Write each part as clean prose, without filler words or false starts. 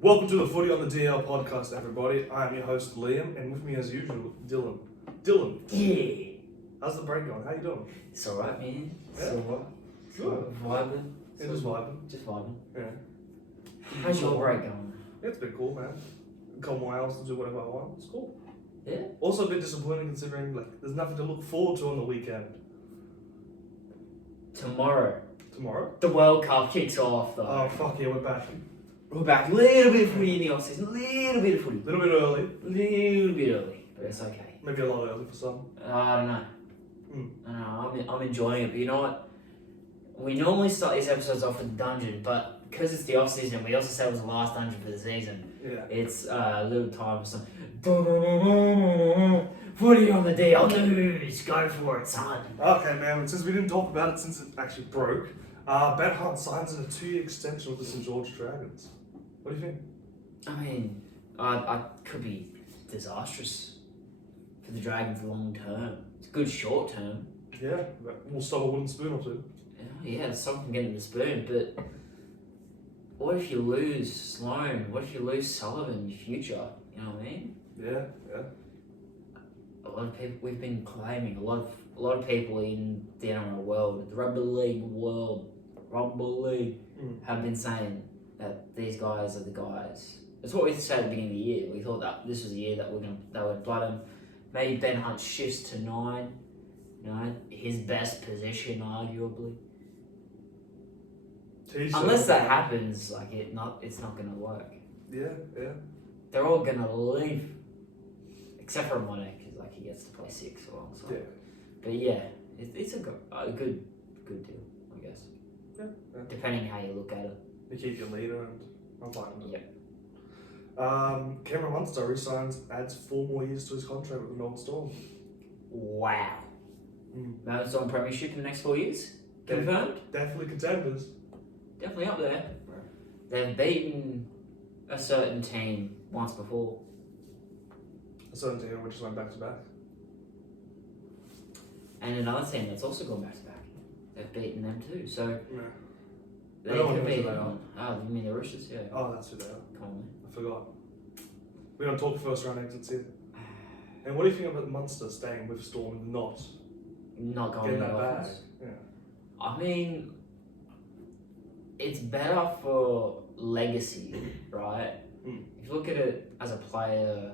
Welcome to the Footy on the DL podcast, everybody. I am your host, Liam, and with me as usual, Dylan. Dylan, Yeah. how's the break going? How you doing? It's alright, man. It's Yeah. alright. Good. Vibing. Yeah, just vibing. Just vibing. Yeah. How's your break going? It's been cool, man. A couple more hours to do whatever I want. It's cool. Yeah? Also a bit disappointing considering there's nothing to look forward to on the weekend. Tomorrow, Tomorrow? the World Cup kicks off, though. Oh, fuck yeah, we're back. We're back. Little bit of footy in the off-season. Little bit of footy. A little bit early. Little bit early. But it's okay. Maybe a lot early for some. I don't know. I don't know. I'm enjoying it. But you know what? We normally start these episodes off with Dungeon, but because it's the off-season, we also said it was the last Dungeon for the season. Yeah. It's a little time for some footy on the DL news. Go for it, son. Okay, man. Since we didn't talk about it since it actually broke, Ben Hunt signs a 2-year extension with the St George Dragons. What do you think? I mean, I could be disastrous for the Dragons long term. It's good short term. Yeah, but we'll stop a wooden spoon or two. Yeah, someone can get in the spoon, but what if you lose Sloan? What if you lose Sullivan in your future? You know what I mean? Yeah, yeah. A lot of people we've been claiming. A lot of people in the NRL world, the rugby league world, have been saying that these guys are the guys. That's what we said at the beginning of the year. We thought that this was the year that they would blood him. Maybe Ben Hunt shifts to 9. You know, his best position, arguably. Unless that happens, it's not gonna work. Yeah, yeah. They're all gonna leave, except for Monek, because he gets to play 6 alongside. Yeah. But yeah, it's a good deal, I guess. Yeah, yeah. Depending how you look at it. You keep your leader, and I'm fine with it. Yep. Cameron Munster resigns, adds 4 more years to his contract with the Melbourne Storm. Wow. Melbourne Storm Premiership in the next 4 years? They're Confirmed? Definitely contenders. Definitely up there. Right. They've beaten a certain team once before. A certain team which just went back to back. And another team that's also gone back to back. They've beaten them too. So Yeah. they I don't could know be who they are. on. Oh, you mean the Roosters? Yeah. Oh, that's who they are. Come on. I forgot. We don't talk first round exits here. And what do you think about Munster staying with Storm and not Not going getting in that the bag? offense. Yeah. I mean, it's better for legacy, right? If you look at it as a player,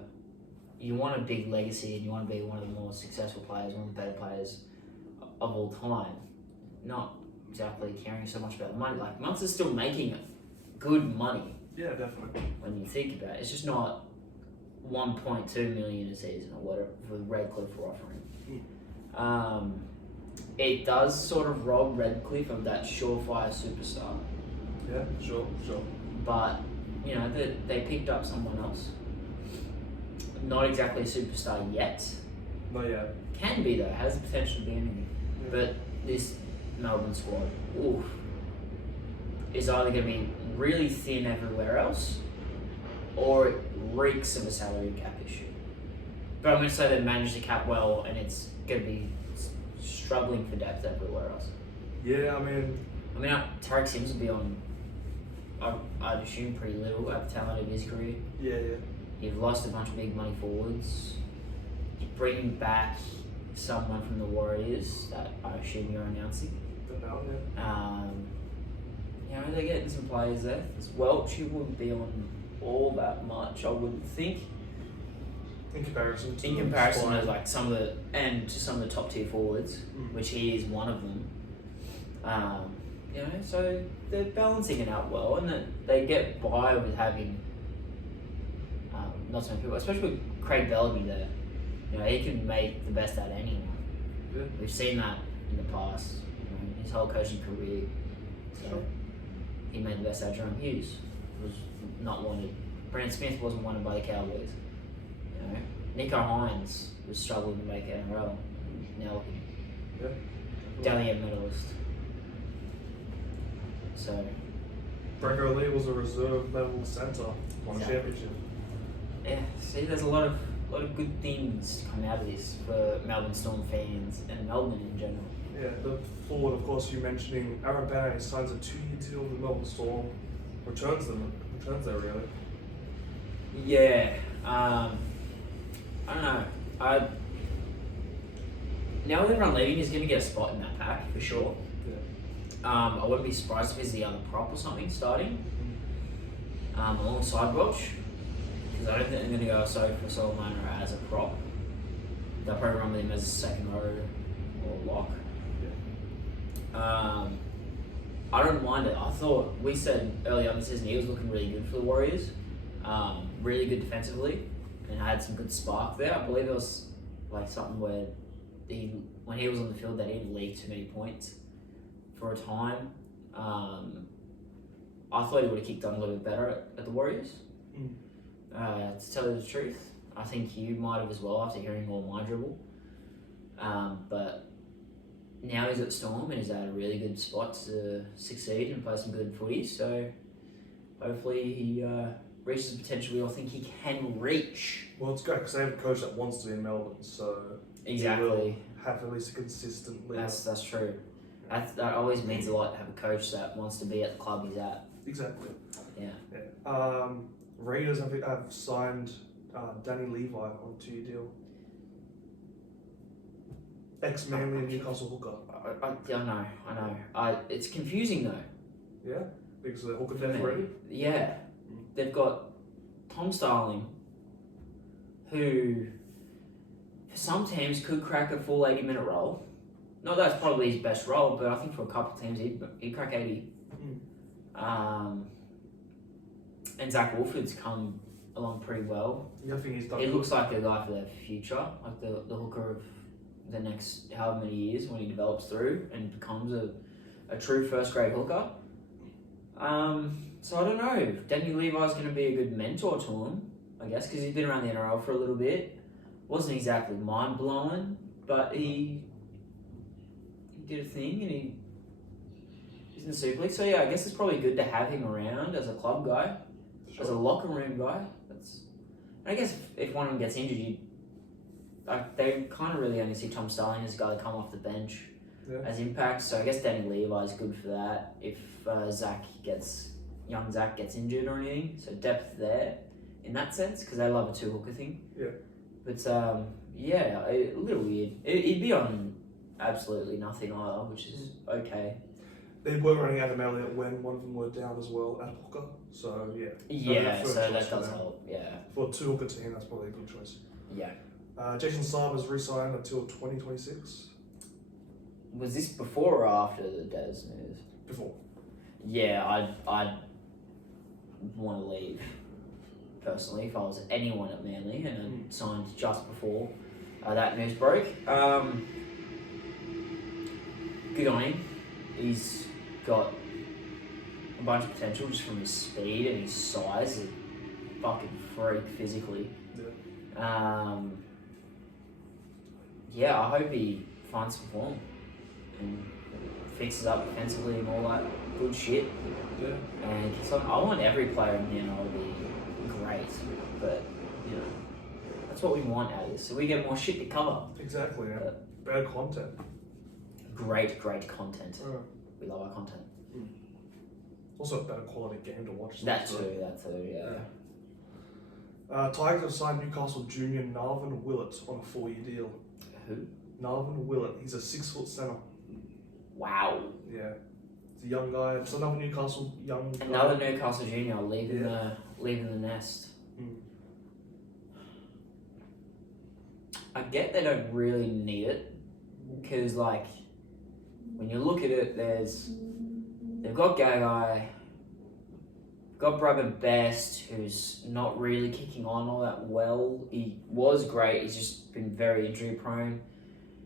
you want a big legacy and you want to be one of the more successful players, one of the better players of all time. Not exactly caring so much about the money. Like, Munster's still making good money Yeah, definitely. when you think about it. It's just not 1.2 million a season or whatever for Redcliffe were offering. It does sort of rob Redcliffe of that surefire superstar. Yeah, sure. But, you know, they picked up someone else. Not exactly a superstar yet. Not yet. Can be though, has the potential to be anything. Yeah. But this Melbourne squad, is either going to be really thin everywhere else, or it reeks of a salary cap issue. But I'm going to say they managed the cap well, and it's going to be struggling for depth everywhere else. Yeah, I mean, Tarek Sims will be on, I'd assume, pretty little at the tail end of his career. yeah. You've lost a bunch of big money forwards. You're bringing back someone from the Warriors that I assume you're announcing. About, yeah. You know, they're getting some players there. This Welch, he wouldn't be on all that much, I wouldn't think. In comparison to To some of the top tier forwards, which he is one of them. You know, so they're balancing it out well, and they get by with having not so many people, especially with Craig Bellamy there. You know, he can make the best out of anyone. Yeah. We've seen that in the past, his whole coaching career. So Sure. he made the best out of Jerome Hughes. Was not wanted. Brandon Smith wasn't wanted by the Cowboys. You know, Nico Hines was struggling to make NRL. Now look at him. Yeah. Dally M medalist. So Brenko Lee was a reserve level centre on Exactly. championship. yeah, see, there's a lot of good things to come out of this for Melbourne Storm fans and Melbourne in general. Yeah, the forward, of course, you mentioning Aaron Bennett signs a 2-year deal with the Melbourne Storm, returns there really. Yeah. I don't know. Now with everyone leaving, he's going to get a spot in that pack for sure. I wouldn't be surprised if he's the other prop or something starting alongside Welch. Because I don't think they're going to go for Solomon as a prop. They'll probably run with him as a second row or lock. I don't mind it. I thought we said earlier in the season he was looking really good for the Warriors. Really good defensively and had some good spark there. I believe it was like something where when he was on the field they didn't leak too many points for a time. I thought he would have kicked on a little bit better at the Warriors. To tell you the truth, I think you might have as well after hearing more of my dribble. But now he's at Storm and he's at a really good spot to succeed and play some good footy. So hopefully he reaches the potential I think he can reach. Well, it's great because they have a coach that wants to be in Melbourne, so Exactly. he will have at least a consistent leader. That's true. That always means a lot to have a coach that wants to be at the club he's at. Exactly. Yeah. Raiders have signed Danny Levi on a 2-year deal. Ex-Manly and Newcastle hooker. I know. It's confusing though. Yeah? Because of the hooker death already? Yeah. They've got Tom Starling, who for some teams could crack a full 80-minute role. Not that it's probably his best role, but I think for a couple of teams he'd crack 80. And Zach Wolford's come along pretty well. I think he's done He good. looks like a guy for the future, like the hooker of the next however many years when he develops through and becomes a true first-grade hooker. So I don't know. Danny Levi's going to be a good mentor to him, I guess, because he's been around the NRL for a little bit. Wasn't exactly mind-blowing, but he did a thing and he's in the Super League. So yeah, I guess it's probably good to have him around as a club guy, as a locker room guy. I guess if one of them gets injured, they kind of really only see Tom Starling as a guy to come off the bench as impact. So I guess Danny Levi is good for that if young Zach gets injured or anything. So depth there in that sense because they love a two hooker thing. Yeah. But a little weird. He'd be on absolutely nothing either, which is okay. They were running Adam Elliott when one of them were down as well at hooker. So yeah. Yeah, first so choice that for does them. help. Yeah. For a two hooker team, that's probably a good choice. Yeah. Jason Sabers re-signed until 2026. Was this before or after the Des news? Before. Yeah, I'd want to leave personally if I was anyone at Manly and I'd signed just before that news broke. Good on him. He's got a bunch of potential just from his speed and his size. He's a fucking freak physically. Yeah. I hope he finds some form and fixes up defensively and all that good shit. Yeah. And so I want every player in the NRL to be great, but that's what we want out of this. So we get more shit to cover. Exactly. Yeah. Better content. Great content. Yeah. We love our content. Also a better quality game to watch. That too, yeah. Tigers have signed Newcastle junior Narvan Willett on a 4-year deal. Who? Narvan Willett. He's a 6-foot centre. Wow. Yeah. He's a young guy. It's another Newcastle young guy. Another Newcastle junior leaving the nest. I get they don't really need it because when you look at it, they've got Gagai, got Brabham Best, who's not really kicking on all that well. He was great. He's just been very injury prone.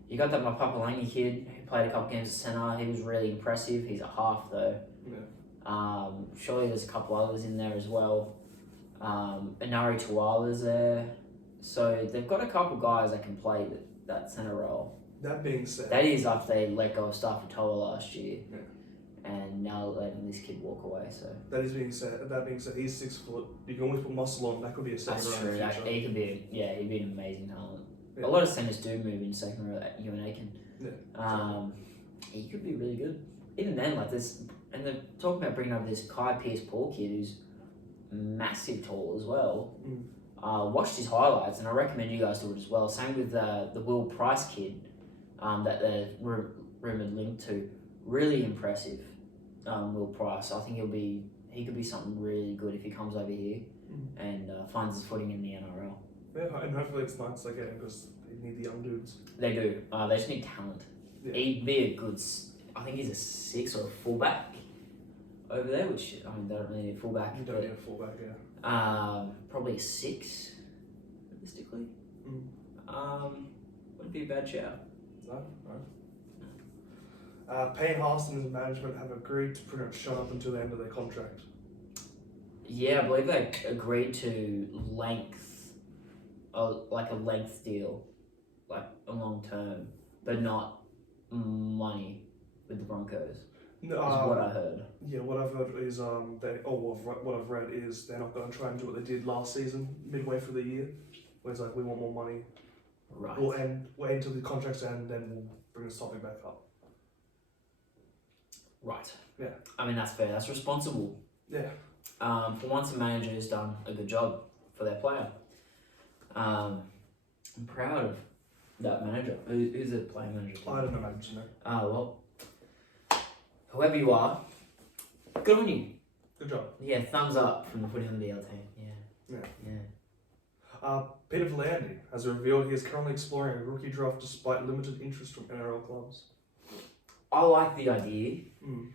You got that Mapapalangi kid who played a couple games at centre. He was really impressive. He's a half though. Yeah. Surely there's a couple others in there as well. Inari Tuala's there. So they've got a couple guys that can play that centre role. That being said, That is after they let go of Staffatoa last year. Yeah. And now letting this kid walk away. So that being said, he's 6 foot. You can always put muscle on. That could be a second that's round true. in the future. He could be he'd be an amazing talent. Yeah. A lot of centres do move in second row at UNA can. Yeah. He could be really good. Even then, like this, and they're talking about bringing over this Kai Pierce Paul kid who's massive tall as well. Mm. Watched his highlights, and I recommend you guys do it as well. Same with the Will Price kid that they're rumoured linked to. Really impressive, Will Price. I think he could be something really good if he comes over here and finds his footing in the NRL. Yeah, and hopefully it's nice they get him because they need the young dudes. They do. They just need talent. Yeah. He'd be a good. I think he's a 6 or a fullback over there, which I mean they don't really need a fullback. You don't need a fullback, yeah. Probably a 6, realistically. Wouldn't be a bad shout. No. Payne Haas and his management have agreed to pretty much shut up until the end of their contract. Yeah, I believe they agreed to like a length deal, like a long term, but not money with the Broncos. No, Is what I heard. Yeah, what I've heard is what I've read is they're not going to try and do what they did last season, midway through the year, where it's like we want more money. Right. We'll end until the contracts end, then we'll bring this topic back up. Right. Yeah. I mean that's fair. That's responsible. Yeah. For once, the manager has done a good job for their player. I'm proud of that manager. Who's the playing manager? I don't imagine that. Well, whoever you are, good on you. Good job. Yeah, thumbs up from the Footy on the DL team. Yeah. Peter V'landys has revealed he is currently exploring a rookie draft despite limited interest from NRL clubs. I like the idea. Mm.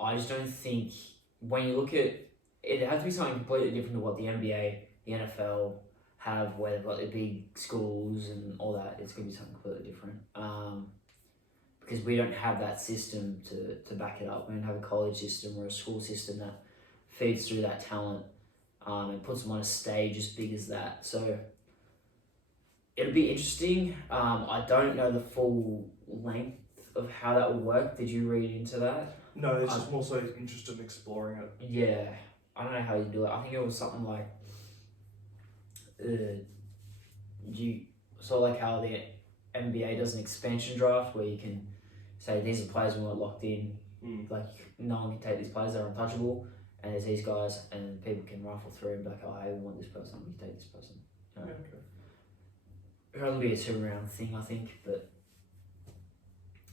I just don't think when you look at it, has to be something completely different to what the NBA, the NFL have, where they've got the big schools and all that. It's going to be something completely different. Because we don't have that system to back it up. We don't have a college system or a school system that feeds through that talent and puts them on a stage as big as that. So it'll be interesting. I don't know the full length of how that would work. Did you read into that? No, it's just more so interested in exploring it. Yeah, I don't know how you do it. I think it was something like like how the NBA does an expansion draft where you can say these are players we want locked in. Like no one can take these players; they're untouchable. And there's these guys, and people can rifle through and be like, oh, hey, we want this person. We take this person. You know? Yeah, okay. It'll only be a 2-round thing, I think, but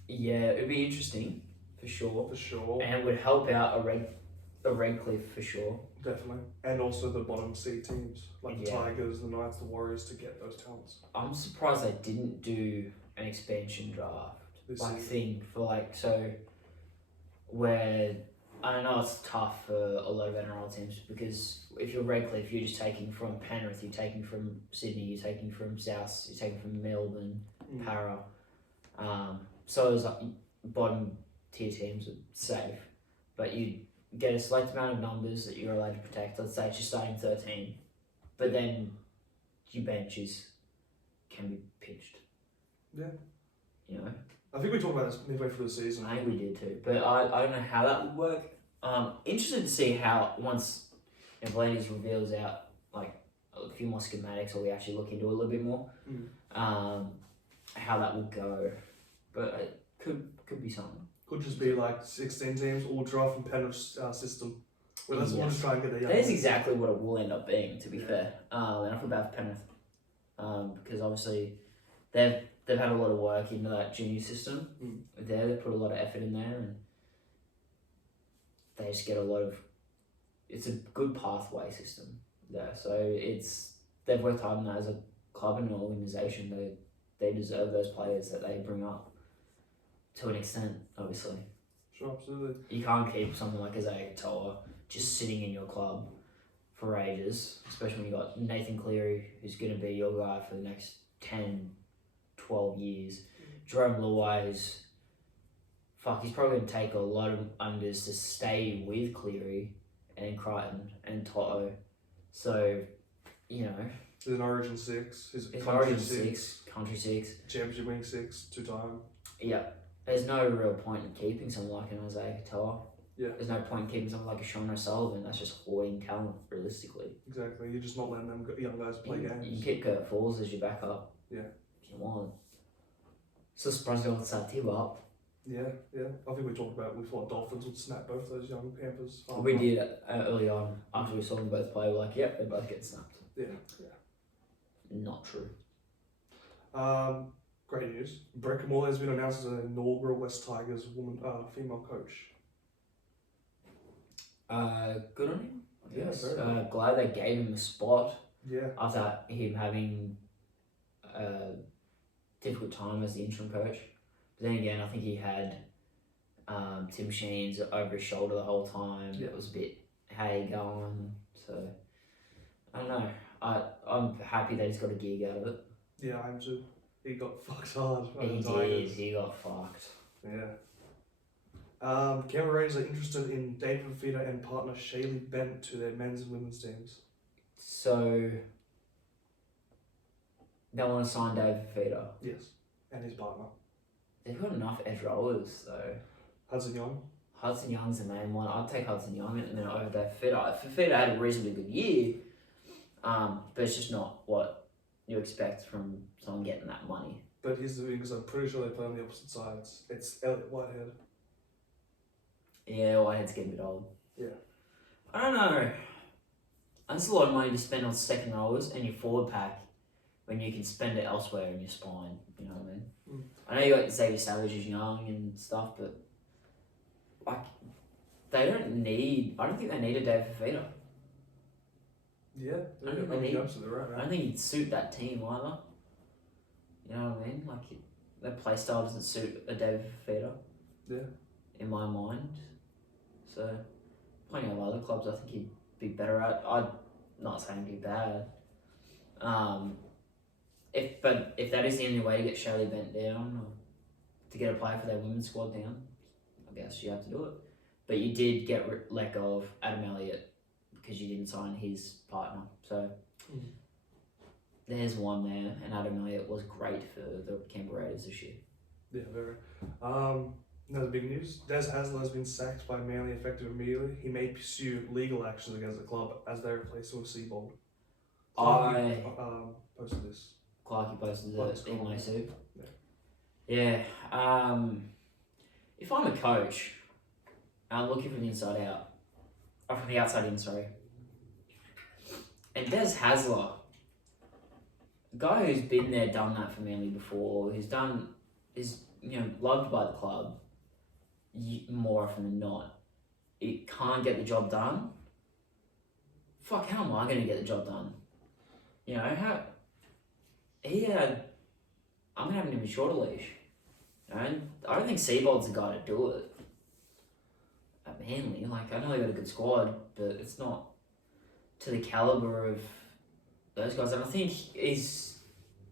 yeah, it'd be interesting for sure. For sure. And it would help out a Redcliffe for sure. Definitely. And also the bottom seed teams, like the Yeah. Tigers, the Knights, the Warriors, to get those talents. I'm surprised they didn't do an expansion draft This like season. thing for like so where I know it's tough for a lot of NRL teams because if you're Redcliffe, you're just taking from Penrith, you're taking from Sydney, you're taking from South, you're taking from Melbourne, Para. So it's like bottom tier teams are safe, but you get a select amount of numbers that you're allowed to protect. Let's say it's you're starting 13, but then your benches can be pitched. Yeah. You know? I think we talked about this midway through the season. I think we did too, but I don't know how that would work. Interested to see how once V'landys reveals out like a few more schematics, or we actually look into it a little bit more, how that will go. But it could be something. Could just be like 16 teams, all draft from Penrith's system. Well, let's all just try and get a young. That is exactly what it will end up being, to be fair. And I feel bad for Penrith, because obviously they've had a lot of work into that junior system. They put a lot of effort in there, and they just get a lot of. It's a good pathway system there, so they've worked hard on that as a club and an organisation. They deserve those players that they bring up to an extent, obviously. Sure, absolutely. You can't keep someone like Isaiah Katoa just sitting in your club for ages, especially when you got Nathan Cleary, who's going to be your guy for the next 10, 12 years. Jerome Luai, he's probably going to take a lot of unders to stay with Cleary and Crichton and Toto. So, you know. He's an Origin 6. He's It's Origin 6, Country 6. Championship winning 6, 2-time. Yeah. There's no real point in keeping someone like an Isaiah Katoa. Yeah. There's no point in keeping someone like a Sean O'Sullivan. That's just hoarding talent, realistically. Exactly. You're just not letting them young guys play games. You keep Kurt Falls as your backup. Yeah. If you want. So surprised you want to start Tib up. Yeah. I think we talked about we thought Dolphins would snap both those young Panthers. We did early on after we saw them both play. We're like, yep, they both get snapped. Yeah. Not true. Great news. Brecca Morley has been announced as an inaugural West Tigers female coach. Good on him. Yeah, Yes. very good. Glad they gave him a spot Yeah. after him having a difficult time as the interim coach. But then again, I think he had Tim Sheens over his shoulder the whole time. Yeah. It was a bit, how you going? So, I don't know. I'm happy that he's got a gig out of it. Yeah, I am too. He got fucked hard. by He the did. Tigers. He got fucked. Yeah. Canberra Raiders are interested in David Fifita and partner Shaylee Bent to their men's and women's teams. So, they want to sign David Fifita. Yes. And his partner. They've got enough edge rollers, though. Hudson Young. Hudson Young's the main one. I'd take Hudson Young at the minute over David Fifita. Fifita had a reasonably good year, but it's just not what you expect from someone getting that money. But here's the thing, because I'm pretty sure they play on the opposite sides. It's Elliot Whitehead. Yeah, Whitehead's getting a bit old. Yeah. I don't know. That's a lot of money to spend on second rollers and your forward pack when you can spend it elsewhere in your spine. You know what I mean? Mm. I know you got Xavier Savage is young and stuff, but like they don't need. I don't think they need a David Fifita. Yeah. I think they you're need- absolutely right, I man. don't think he'd suit that team either. You know what I mean? Like their play style doesn't suit a David Fifita. Yeah. In my mind, so plenty of other clubs I think he'd be better at. I'm not saying he'd be bad. If that is the only way to get Shirley Bent down or to get a player for their women's squad down, I guess you have to do it. But you did get let go of Adam Elliott because you didn't sign his partner. So there's one there, and Adam Elliott was great for the Canberra Raiders this year. Yeah, very. Another big news. Des Hasler has been sacked by Manly effective immediately. He may pursue legal actions against the club as they replace him with Seabold. I Posted this. Clarkey posted Clark's the email comment. soup. Yeah. Yeah. If I'm a coach, and I'm looking from the inside out, or from the outside in, sorry, and Des Hasler, a guy who's been there, done that for Manly before, is loved by the club, more often than not, it can't get the job done. Fuck, how am I going to get the job done? You know, I'm having him in shorter leash. And I don't think Seabold's the guy to do it. At Manly, like I know they got a good squad, but it's not to the caliber of those guys. And I think he's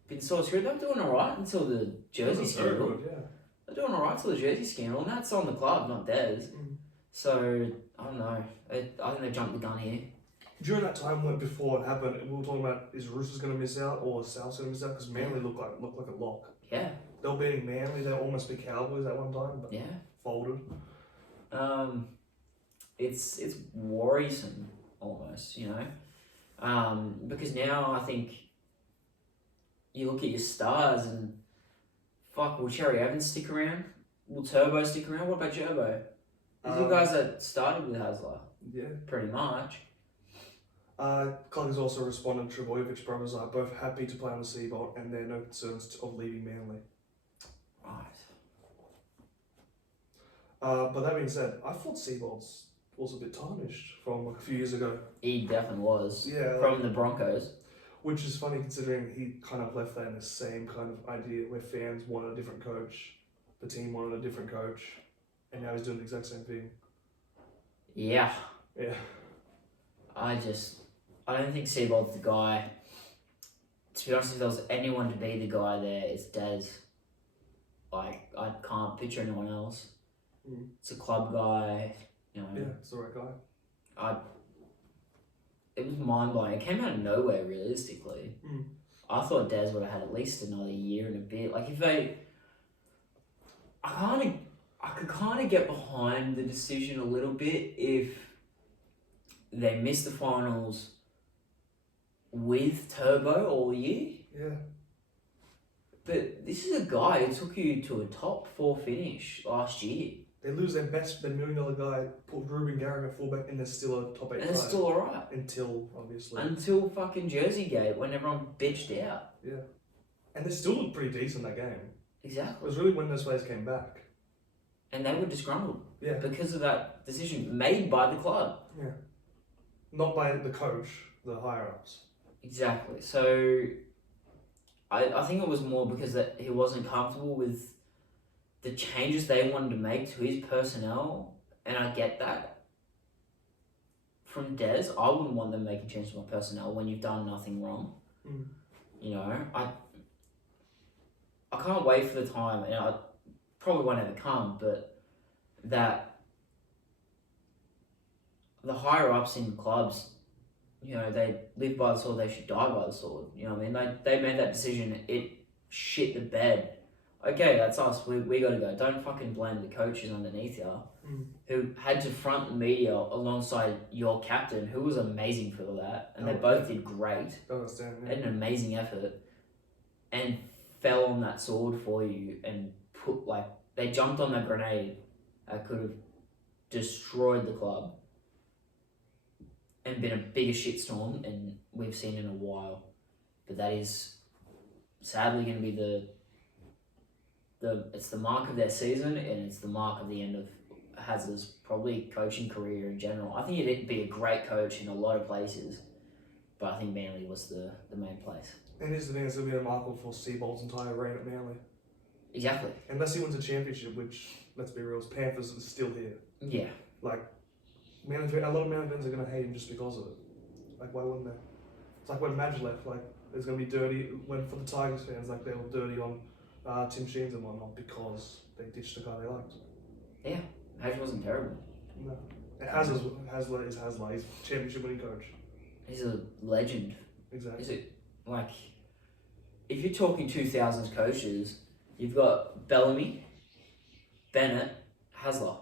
been sort of screwed. They're doing alright until the jersey That's very scandal. good, yeah. They're doing alright till the jersey scandal, and that's on the club, not Des. So I don't know. I think they jumped the gun here. During that time when before it happened, we were talking about is Roosters going to miss out or South's going to miss out because Manly looked like a lock. Yeah, They were beating Manly. They were almost beat Cowboys at one time, but yeah. folded. It's worrisome almost, you know, because now I think you look at your stars and fuck, will Cherry Evans stick around? Will Turbo stick around? What about Turbo? These are guys that started with Hasler, Yeah. pretty much. Club has also responded. Trebojevic brothers are both happy to play on the Seabold and there are no concerns of leaving Manly. Right. But that being said, I thought Seabold's was a bit tarnished from like a few years ago. He definitely was. Yeah. From the Broncos. Which is funny considering he kind of left that in the same kind of idea where fans wanted a different coach, the team wanted a different coach, and now he's doing the exact same thing. Yeah. Yeah. I don't think Seabold's the guy. To be honest, if there was anyone to be the guy there, it's Des. Like, I can't picture anyone else. It's a club guy, you know. Yeah, it's the right guy. It was mind-blowing. It came out of nowhere, realistically. I thought Des would have had at least another year and a bit. Like, if they... I could kind of get behind the decision a little bit if they missed the finals with Turbo all year. Yeah. But this is a guy who took you to a top 4 finish last year. They lose their $1 million guy, put Ruben Garrick at fullback, and they're still a top 8 And it's side. still alright. Until, obviously. Until fucking Jersey Gate, when everyone bitched out. Yeah. And they still looked pretty decent that game. It Exactly. was really when those players came back. And they were disgruntled. Yeah. Because of that decision made by the club. Yeah. Not by the coach, the higher-ups. Exactly. So, I think it was more because that he wasn't comfortable with the changes they wanted to make to his personnel, and I get that. From Des, I wouldn't want them making changes to my personnel when you've done nothing wrong. Mm. You know, I can't wait for the time, and I probably won't ever come, but that the higher ups in clubs, you know, they live by the sword, they should die by the sword. You know what I mean? They made that decision, it shit the bed. Okay, that's us. We got to go. Don't fucking blame the coaches underneath you who had to front the media alongside your captain, who was amazing for that, and they both did great. I understand. Yeah. Had an amazing effort, and fell on that sword for you, and they jumped on that grenade that could have destroyed the club, and been a bigger shitstorm than we've seen in a while. But that is sadly going to be it's the mark of their season, and it's the mark of the end of Hazard's probably coaching career in general. I think he'd be a great coach in a lot of places, but I think Manly was the main place. And here's the thing, it's going to be remarkable for Seabold's entire reign at Manly. Exactly. Unless he wins a championship, which, let's be real, Panthers is still here. Yeah. Like, a lot of Manly fans are going to hate him just because of it. Like, why wouldn't they? It's like when Madge left, like, there's going to be dirty, when for the Tigers fans, like, they were dirty on Tim Sheens and whatnot because they ditched the guy they liked. Yeah. Madge wasn't terrible. No. And Hasler is Hasler. He's a championship winning coach. He's a legend. Exactly. Is it, like, if you're talking 2000s coaches, you've got Bellamy, Bennett, Hasler.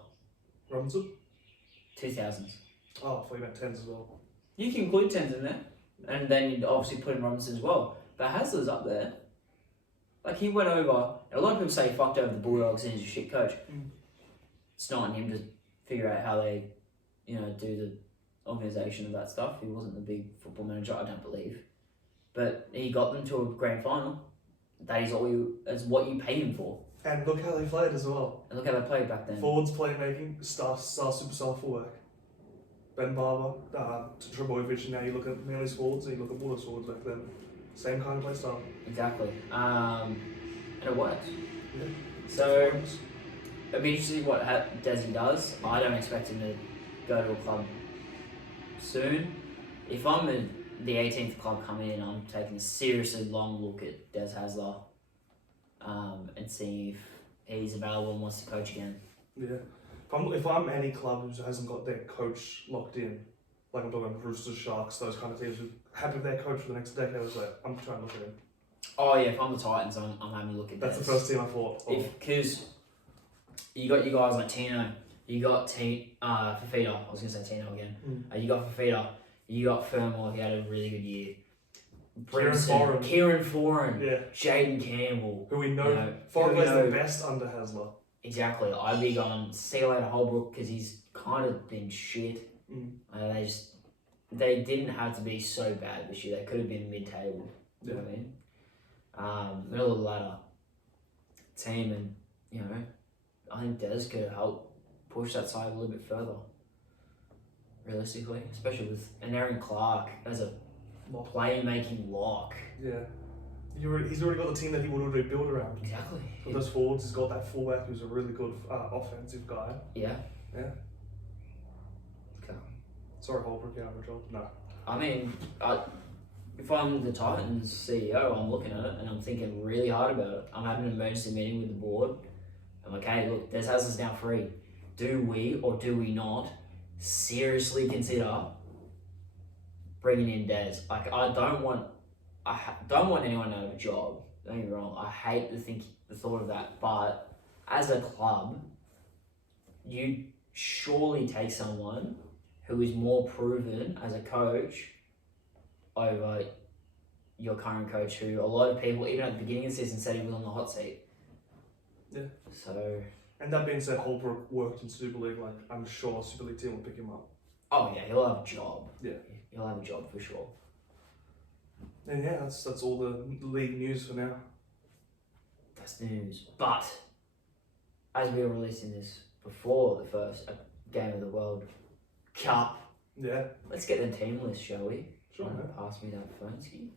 Robinson? 2000s. Oh, I thought you meant 10s as well. You can include 10s in there, and then you'd obviously put in Robinson as well. But Hasler's up there. Like, he went over, and a lot of people say he fucked over the Bulldogs and he's a shit coach. It's not on him to figure out how they, you know, do the organisation of that stuff. He wasn't the big football manager, I don't believe. But he got them to a grand final. That is what you paid him for. And look how they played as well. And look how they played back then. Forwards playmaking, star superstar fullback. Ben Barber to Trebojevic, and now you look at Manly's forwards and you look at Bulldogs forwards back then. Same kind of play style. Exactly. And it works. Yeah. So, it'll be interesting what Desi does. I don't expect him to go to a club soon. If I'm the 18th club coming in, I'm taking a seriously long look at Des Hasler and seeing if he's available and wants to coach again. Yeah. If I'm any club who hasn't got their coach locked in, like I'm talking about Roosters, Sharks, those kind of teams who have their coach for the next decade, I'm trying to look at him. Oh yeah, if I'm the Titans, I'm having a look at That's Des. the first team I thought. Because you got your guys like Tino, you got Fafita. I was gonna say Tino again. You got Fafita. You got Fermor. He had a really good year. Kieran Foran. Yeah. Jaden Campbell. Who we know. Foran plays the best under Hasler. Exactly. I'd be going, see you later, Holbrook, because he's kind of been shit. They didn't have to be so bad this year. They could have been mid-table. You know what I mean? Middle of the ladder team, and you know, I think Des could help push that side a little bit further. Realistically, especially with Aaron Clark as a playmaking lock. Yeah. He's already got the team that he would already build around. Exactly. With those forwards, he's got that fullback who's a really good offensive guy. Yeah. Yeah. Okay. Sorry, Holbrook, out of a job. No. I mean, if I'm the Titans CEO, I'm looking at it and I'm thinking really hard about it. I'm having an emergency meeting with the board. I'm like, hey, look, Des Hasler's now free. Do we or do we not seriously consider bringing in Des? Like, I don't want anyone out of a job. Don't get me wrong. I hate the thought of that. But as a club, you surely take someone who is more proven as a coach over your current coach, who a lot of people, even at the beginning of the season, said he was on the hot seat. Yeah. So. And that being said, Holbrook worked in Super League. Like, I'm sure Super League team will pick him up. Oh yeah, he'll have a job. Yeah. He'll have a job for sure. And yeah, that's all the league news for now. That's the news. But as we are releasing this before the first game of the World Cup, Yeah. let's get the team list, shall we? Sure. Man. Pass me that phone ski,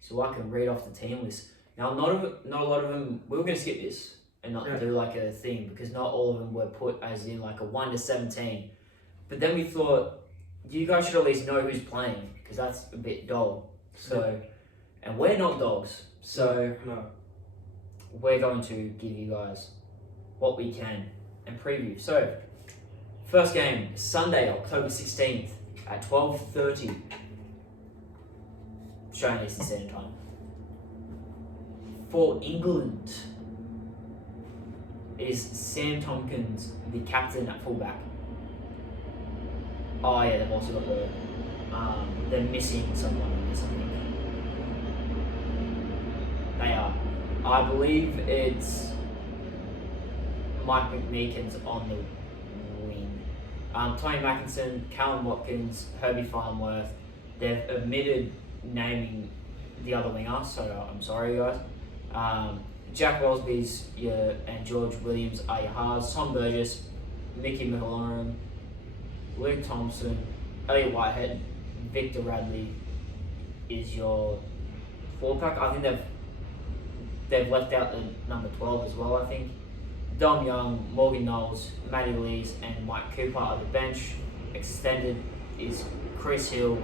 so I can read off the team list. Now, not a lot of them. We were going to skip this and not do like a thing because not all of them were put as in like a 1 to 17. But then we thought you guys should at least know who's playing because that's a bit dull. So, and we're not dogs, so No. we're going to give you guys what we can and preview. So, first game Sunday, October 16th at 12:30. Australian Eastern Standard Time. For England, is Sam Tompkins the captain at fullback? Oh yeah, they've also got the they're missing someone on this, I think. They are. I believe it's Mike McMeekin's on the wing. Tony Mackinson, Callum Watkins, Herbie Farnworth. They've admitted naming the other winger, so I'm sorry guys. Jack Wellesby's and George Williams are your halves. Tom Burgess, Mickey McLaurin, Luke Thompson, Elliot Whitehead, Victor Radley is your four-pack. I think they've left out the number 12 as well, I think. Dom Young, Morgan Knowles, Matty Lees and Mike Cooper are the bench. Extended is Chris Hill,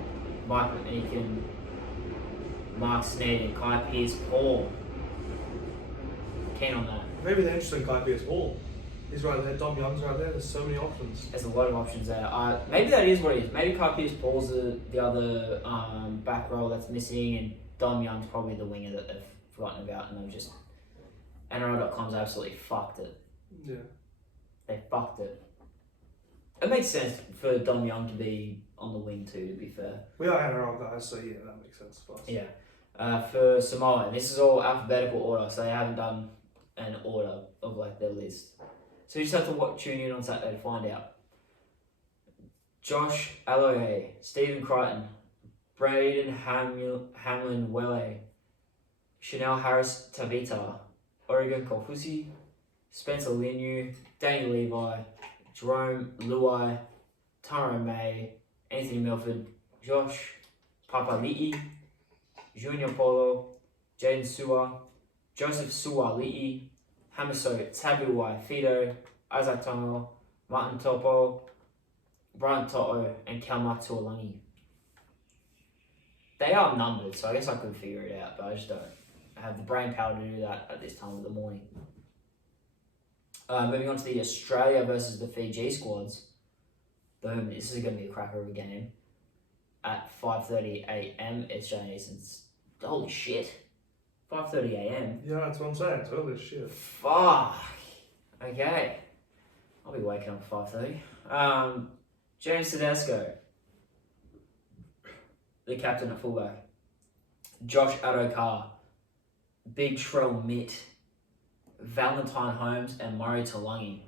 Mike McMeekin, Mark Sneed and Kai Pearce-Paul. Keen on that. Maybe they're interested in Kai Pearce-Paul. He's right there. Dom Young's right there. There's so many options. There's a lot of options there. Maybe that is what it is. Maybe Kai Pearce-Paul's the other back row that's missing, and Dom Young's probably the winger that they've forgotten about, and they've just NRL.com's absolutely fucked it. Yeah. They fucked it. It makes sense for Dom Young to be on the wing too, to be fair. We are NRL guys, so yeah, that makes sense for us. Yeah. For Samoa, this is all alphabetical order, so they haven't done an order of like their list. So you just have to tune in on Saturday to find out. Josh Aloe, Stephen Crichton, Braden Hamlin Welle, Chanel Harris Tavita, Oregon Kofusi, Spencer Linu, Danny Levi, Jerome Luai, Taro May, Anthony Milford, Josh Papali'i, Junior Polo, Jaden Sua, Joseph Suali'i, Hamiso Tabuai Fido, Isaac Tongo, Martin Topo, Brian Toto, and Kalmak Tuolangi. They are numbered, so I guess I could figure it out, but I just don't have the brain power to do that at this time of the morning. Moving on to the Australia versus the Fiji squads. Boom, this is going to be a cracker of a game. At 5:30 a.m. Australian Eastern. Holy shit. 5:30 a.m. Yeah, that's what I'm saying. It's early as shit. Fuck. Okay. I'll be waking up at 5:30. James Tedesco, the captain at fullback. Josh Adokar, Big Shrell Mitt, Valentine Holmes, and Murray Talangi.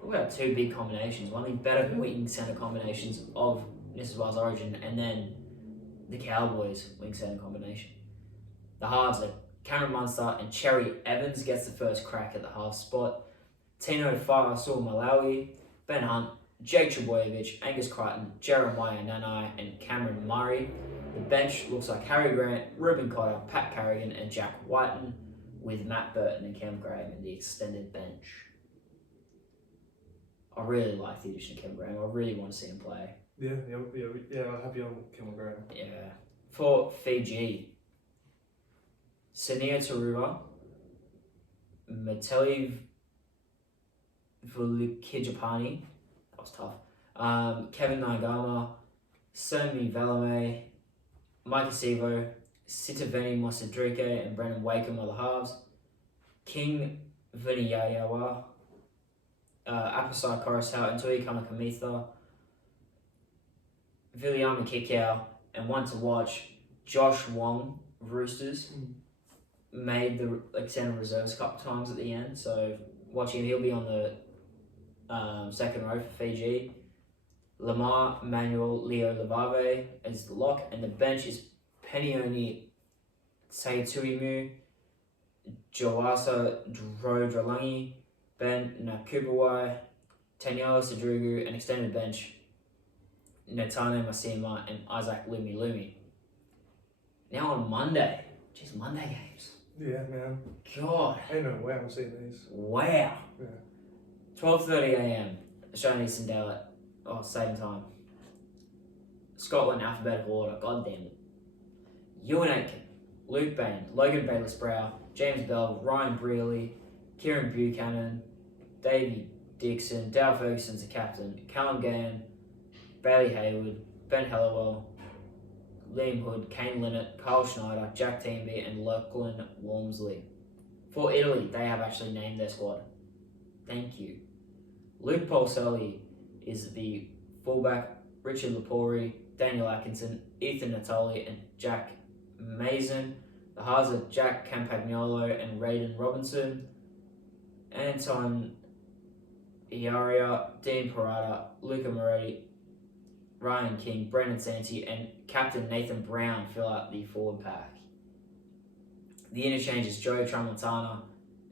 We've got two big combinations. One of the better wing centre combinations of New South Wales origin, and then the Cowboys wing centre combination. The halves are Cameron Munster and Cherry Evans gets the first crack at the half spot. Tino Farasul Malawi, Ben Hunt, Jake Trbojevic, Angus Crichton, Jeremiah Nanai, and Cameron Murray. The bench looks like Harry Grant, Ruben Cotter, Pat Carrigan, and Jack Whiten, with Matt Burton and Cam Graham in the extended bench. I really like the addition of Cam Graham. I really want to see him play. Yeah. I'm happy on Cameron Graham. Yeah. For Fiji, Sania Taruva, Mateli Vulikijapani, that was tough. Kevin Nagama, Somi Valame, Mike Acevo, Sitaveni Mosadrike, and Brendan Wakeham are the halves. King Viniyayawa, Apasai Coruscant, and Tui Kamakamitha, Viliama Kikau, and one to watch, Josh Wong, Roosters. Mm. Made the extended reserves a couple times at the end, so watching him, he'll be on the second row for Fiji. Lamar, Manuel, Leo Lavave as the lock, and the bench is Penioni Saituimu, Joasa Drodralangi, Ben Nakubawai, Taniela Sadrugu, an extended bench, Netane Masima, and Isaac Lumi Lumi. Now on Monday, just Monday games. Yeah, man. God. Ain't no way I'm seeing these. Wow. Yeah. 12:30 a.m. Australian Eastern Daylight. Oh, same time. Scotland alphabetical order. God damn it. Ewan Aitken, Luke Bain, Logan Bayless-Brow, James Bell, Ryan Brearley, Kieran Buchanan, Davey Dixon, Dale Ferguson's the captain, Callum Gann, Bailey Hayward, Ben Hellawell, Liam Hood, Kane Linnett, Carl Schneider, Jack Teamby, and Lachlan Walmsley. For Italy, they have actually named their squad. Thank you. Luke Polselli is the fullback, Richard Lepori, Daniel Atkinson, Ethan Natoli, and Jack Mason. The halves are Jack Campagnolo and Raiden Robinson. Anton Iaria, Dean Parada, Luca Moretti, Ryan King, Brendan Santi, and Captain Nathan Brown fill out the forward pack. The interchanges Joe Tramontana,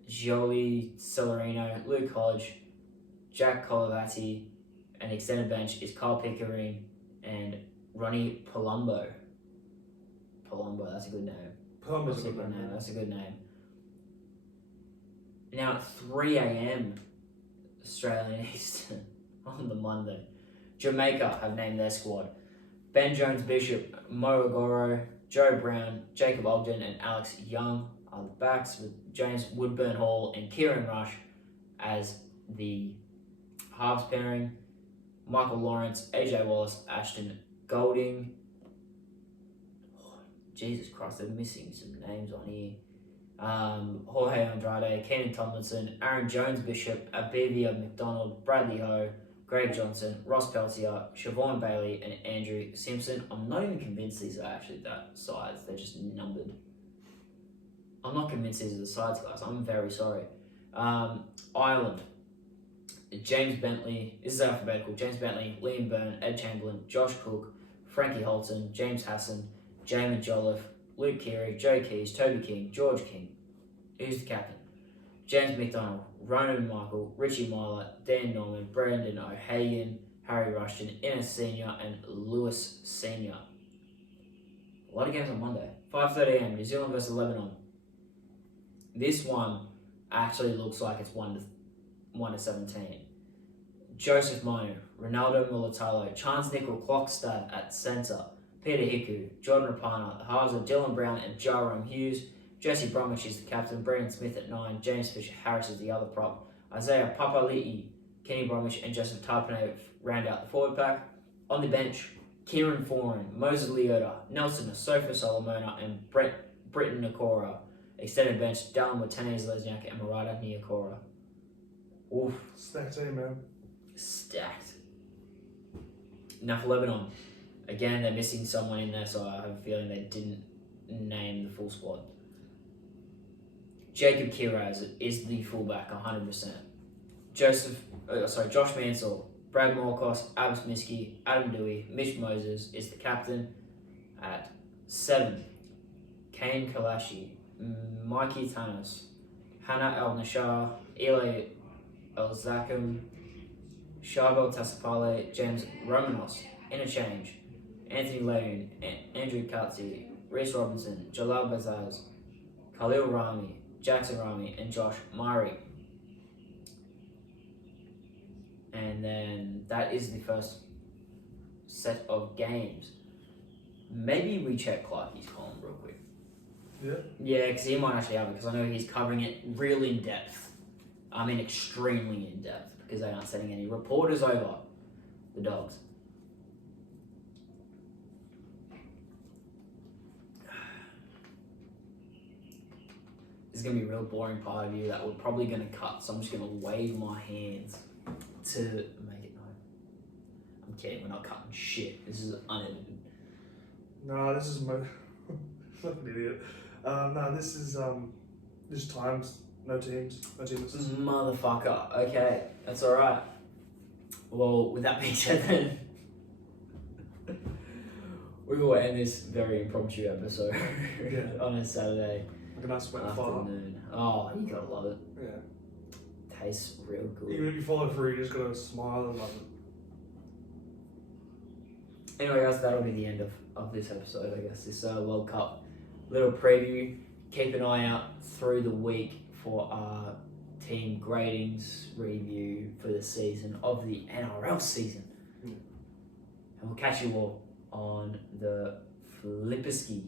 Joey Celerino, Luke Hodge, Jack Colavati, and the extended bench is Carl Pickering and Ronnie Palumbo. Palumbo, that's a good name. Palmer's a good name. That's a good name. Now at 3 a.m. Australian Eastern on the Monday, Jamaica have named their squad. Ben Jones Bishop, Mo Agoro, Joe Brown, Jacob Ogden, and Alex Young are the backs, with James Woodburn Hall and Kieran Rush as the halves pairing. Michael Lawrence, AJ Wallace, Ashton Golding. Oh, Jesus Christ, they're missing some names on here. Jorge Andrade, Keenan Tomlinson, Aaron Jones Bishop, Abivia McDonald, Bradley Ho, Greg Johnson, Ross Peltier, Siobhan Bailey, and Andrew Simpson. I'm not even convinced these are actually that sides, they're just numbered. I'm not convinced these are the sides, guys. I'm very sorry. Ireland, James Bentley, this is alphabetical, James Bentley, Liam Byrne, Ed Chamberlain, Josh Cook, Frankie Holton, James Hassan, Jamin Jolliffe, Luke Keary, Joe Keys, Toby King, George King. Who's the captain? James McDonald, Ronan Michael, Richie Myler, Dan Norman, Brendan O'Hagan, Harry Rushton, Innes Senior, and Lewis Senior. A lot of games on Monday. 5:30 a.m. New Zealand versus Lebanon. This one actually looks like it's 1 to 17. Joseph Manu, Ronaldo Mulatalo, Chance Nickel Clockstad at centre, Peter Hiku, Jordan Rapana, the halves are Dylan Brown and Jerome Hughes. Jesse Bromwich is the captain, Brendan Smith at 9, James Fisher Harris is the other prop, Isaiah Papali'i, Kenny Bromwich, and Joseph Tarpane round out the forward pack. On the bench, Kieran Foran, Moses Leota, Nelson Asofa Solomona, and Britton Nakora. Extended bench, Dallin Watene Lesniak, and Murata Niokora. Oof. Stacked team, man. Stacked. Now for Lebanon. Again, they're missing someone in there, so I have a feeling they didn't name the full squad. Jacob Kiraz is the fullback, 100%. Josh Mansell, Brad Morkos, Abs Miski, Adam Dewey, Mitch Moses is the captain at 7. Kane Kalashi, Mikey Tanis, Hannah El Nashar, Eli El Zakum, Sharbel Tassapale, James Romanos, Interchange, Anthony Leon, Andrew Katzi, Reece Robinson, Jalal Bazaz, Khalil Rami, Jackson Rami, and Josh Murray. And then that is the first set of games. Maybe we check Clarkie's column real quick. Yeah? Yeah, because he might actually have it, because I know he's covering it real in depth. I mean, extremely in depth, because they aren't sending any reporters over the Dogs. This is going to be a real boring part of you that we're probably going to cut, so I'm just going to wave my hands to make it known. I'm kidding, we're not cutting shit. This is unedited. No, this is Fucking idiot. No, this is just times. No teams. No team assists. Motherfucker. Okay, that's alright. Well, with that being said, then we will end this very impromptu episode Yeah. on a Saturday Like a nice wet fire. afternoon. Oh, you gotta love it. Yeah. Tastes real good. Even if you follow through, you just gotta smile and love it. Anyway, guys, that'll be the end of this episode, I guess. This World Cup little preview. Keep an eye out through the week for our team gradings review for the season of the NRL season. Mm. And we'll catch you all on the Flipperski.